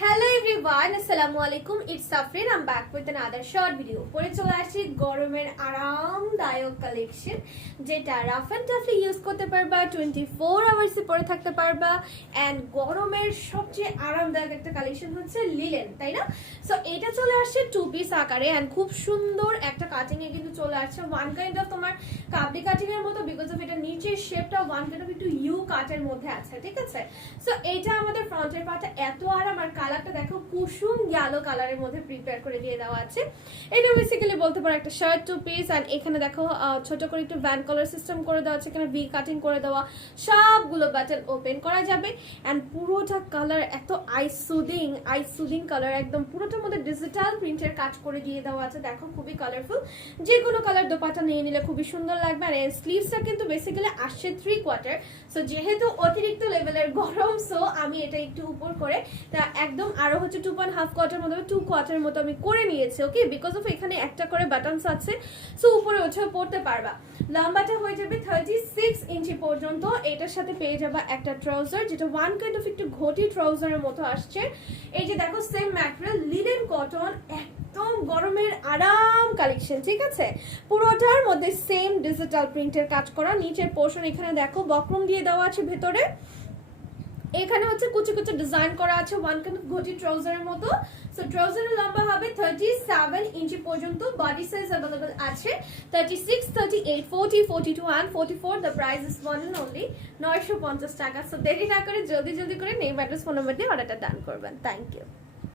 Hello everyone আসসালামু আলাইকুম it's Safrin I'm back with another short video পরে চলে আসি গরমের আরামদায়ক কালেকশন যেটা রাফ অ্যান্ড টাফলি ইউজ করতে পারবা টোয়েন্টি ফোর আওয়ার্সে পরে থাকতে পারবা অ্যান্ড গরমের সবচেয়ে আরামদায়ক একটা কালেকশন হচ্ছে লিলেন তাই না? সো এটা চলে আসছে টু পিস আকারে অ্যান্ড খুব সুন্দর একটা কাটিং এ কিন্তু চলে আসছে। ওয়ান কাইন্ড অফ তোমার কাবলি কাটিং এর মতো বিকজ অফ এটা নিচের শেপটা ওয়ান কাইন্ড অফ একটু ইউ কাটের মধ্যে আছে, ঠিক আছে? সো এটা আমাদের ফ্রন্টের পাটা এত আর কালারটা দেখো, কুসুম গেলো কালারের মধ্যে প্রিপেয়ার করে দিয়ে দেওয়া আছে। এটা বেসিক্যালি বলতে পারো একটা শার্ট টু পিস অ্যান্ড এখানে দেখো ছোট করে একটু ব্যান্ড কলার সিস্টেম করে দেওয়া আছে, এখানে ভি কাটিং করে দেওয়া। সবগুলো বাটন ওপেন করা যাবে অ্যান্ড পুরোটা কালার এত eye soothing eye soothing colour একদম পুরোটার মধ্যে ডিজিটাল প্রিন্টের কাজ করে দিয়ে দেওয়া আছে। দেখো, খুবই কালারফুল যে কোনো কালার দোপাটা নিয়ে নিলে খুবই সুন্দর লাগবে, আর স্লিভসটা কিন্তু বেসিক্যালি আসছে থ্রি কোয়ার্টার সো যেহেতু অতিরিক্ত লেভেলের গরম সো আমি এটা একটু উপর করে, তা একদম আরও হচ্ছে টু পয়েন্ট হাফ কোয়ার্টার মতো টু কোয়ার্টার মতো আমি করে নিয়েছি ওকে বিকজ অফ এখানে একটা করে বাটনস আছে সো উপরে উঠেও পড়তে পারবা। লম্বাটা হয়ে যাবে থার্টি সিক্স ইঞ্চি পর্যন্ত, এটার সাথে পেয়ে যাবা একটা ট্রাউজার যেটা ওয়ান কাইন্ড অফ একটু ঘটি ট্রাউজারের মতো আসছে। এই যে দেখো same material linen cotton collection ঠিক আছে? পুরোটার মধ্যে সেম ডিজিটাল প্রিন্টের কাজ করা, নিচের পোর্শন এখানে দেখো, বক্রম দিয়ে দেওয়া আছে ভেতরে। এখানে হচ্ছে কুচি কুচি ডিজাইন করা আছে ওয়ান অফ ঘটি ট্রাউজারের মতো। সো ট্রাউজারের লম্বা হবে থার্টি সেভেন ইঞ্চি পর্যন্ত বডি সাইজ অ্যাভেলেবল আছে। Thirty six thirty eight forty forty two and forty four the price is one and only নয়শো পঞ্চাশ টাকা। সো দেরি না করে জলদি জলদি করে নেই অ্যাড্রেস ফোন নাম্বার দিয়ে অর্ডারটা ডান করবেন। Thank you